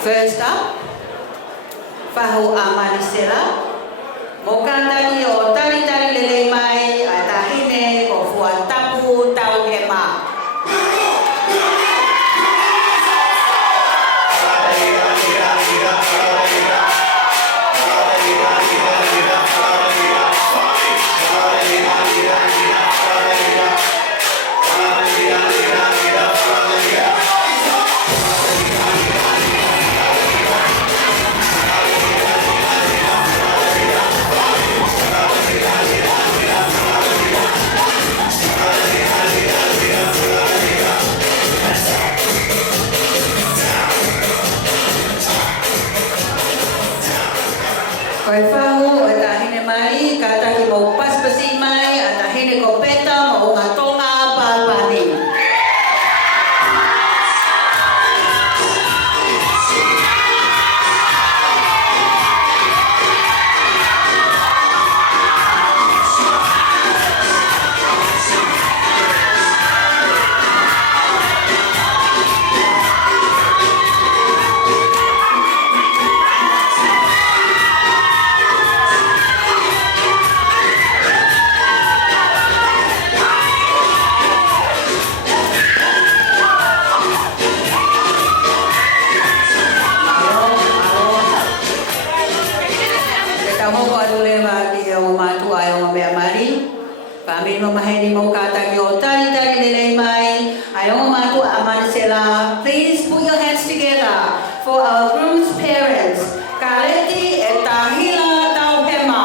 First up, Fahu Manisela. Mokandani o tari lele mai atahine o fuatapu Teuhema. Koi fahu atahine mai katahi mau paspasi mai atahine ko Peta mau ngatonga palpani. Manisela, please put your hands together for our groom's parents, Kaleti and Tahila Teuhema.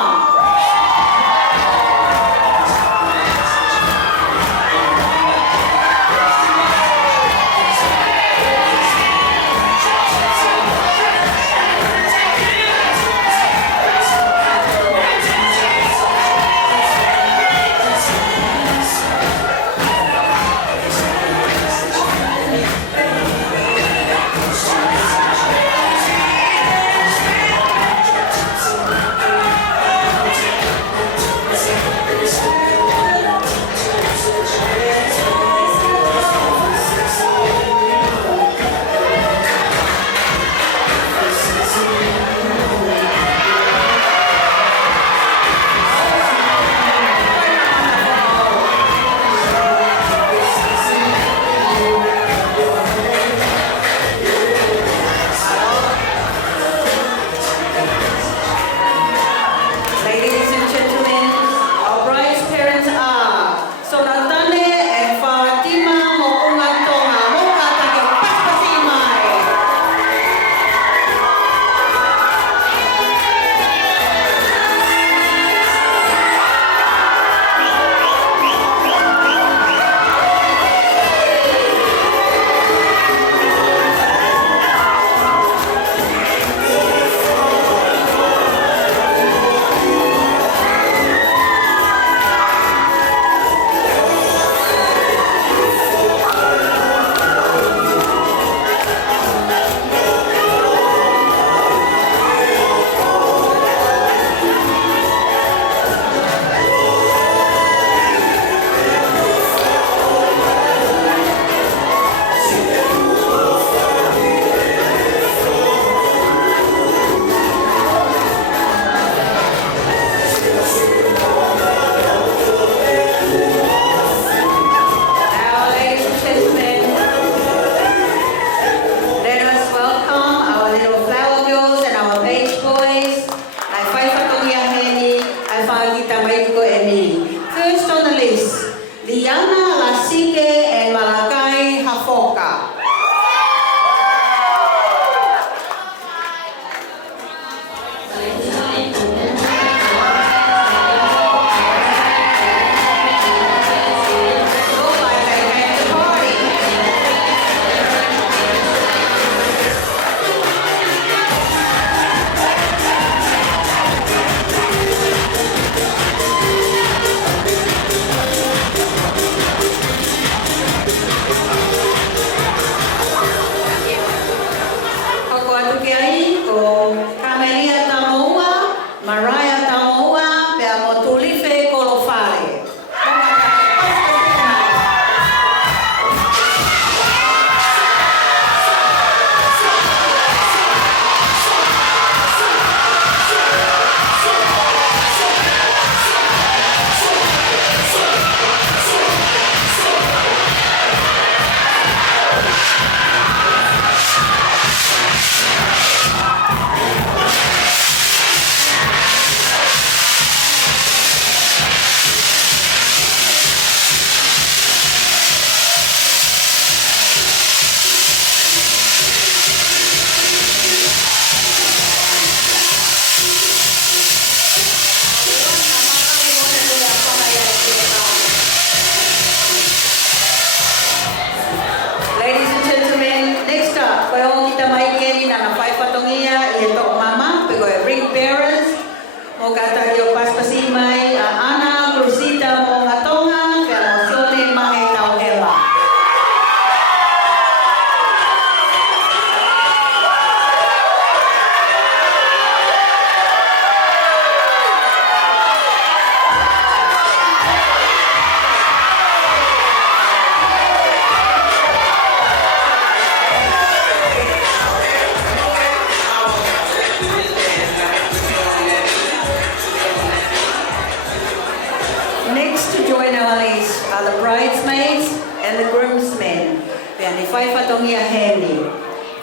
bridesmaids and the groomsmen. Then if I fatongia heni.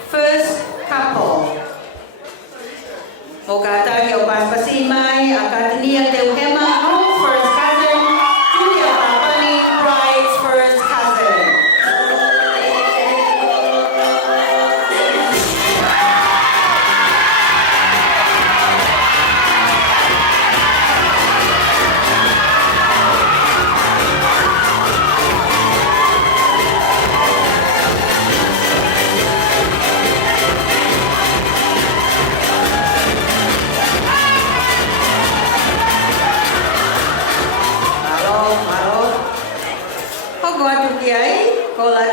First couple. Mokatagi o Pampasimai, Akatinia Teuhema, first cousin, Julia Papani, bride's first cousin.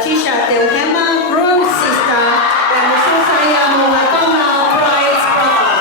Tisha Teuhema, groom sister, dan Susaya Mohatoma, bride's brother.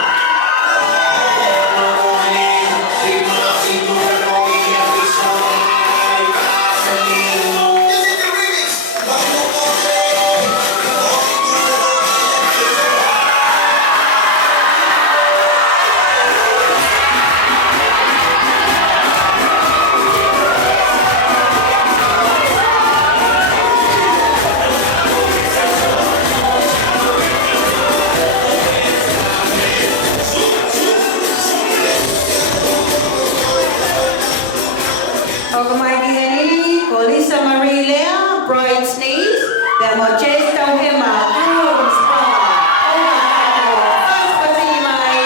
Bride's niece, then Mojes Teuhema, groom's brother. First Pasimai,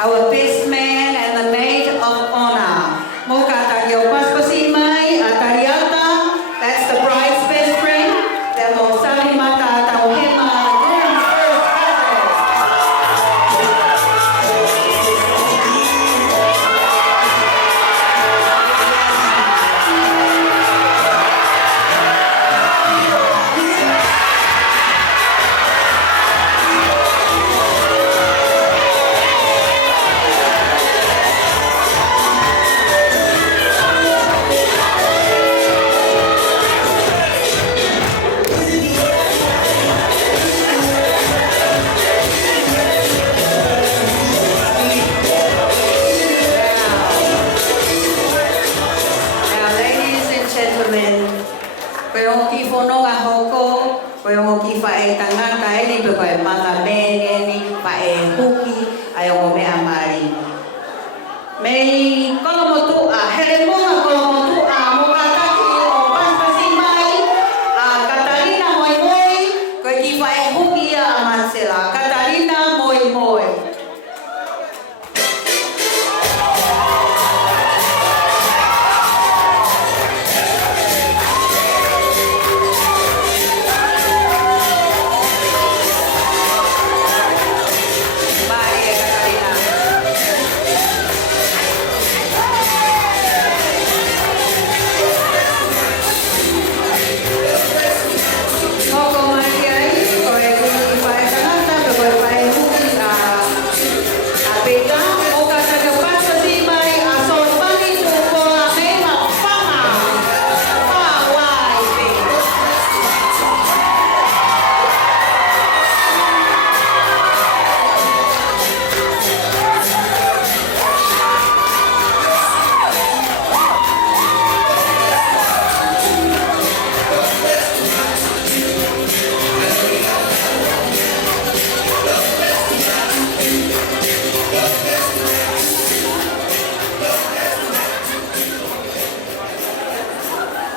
our best man and the maid of honor. Mokatagyo Paspasimai, Atariata, that's the bride's best friend. Then Mosalimata Tauhema, groom's first May kolomotua, helemonga kolomotua, mokataki o Pampasimai, Katarina Moimoi, koikifa e hukia Manisela, Katarina Moimoi.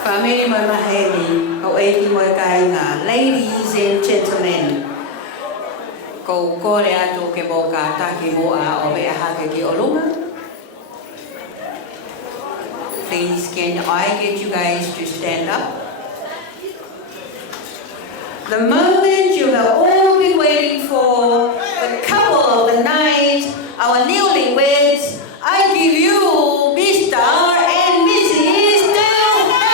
Family Moimoi, Ho'eki Moikainga, ladies and gentlemen, ko kore atu ke boka taki moa o mea hake ki oluma. Please, can I get you guys to stand up? The moment you have all been waiting for, the couple of the night, our newlyweds, I give you Mr. and Mrs. Teuhema.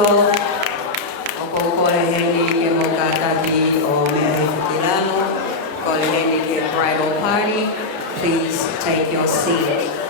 Kristo. Oko kole heni ke mokataki o Mary Kilano. Kole heni ke bridal party. Please take your seat.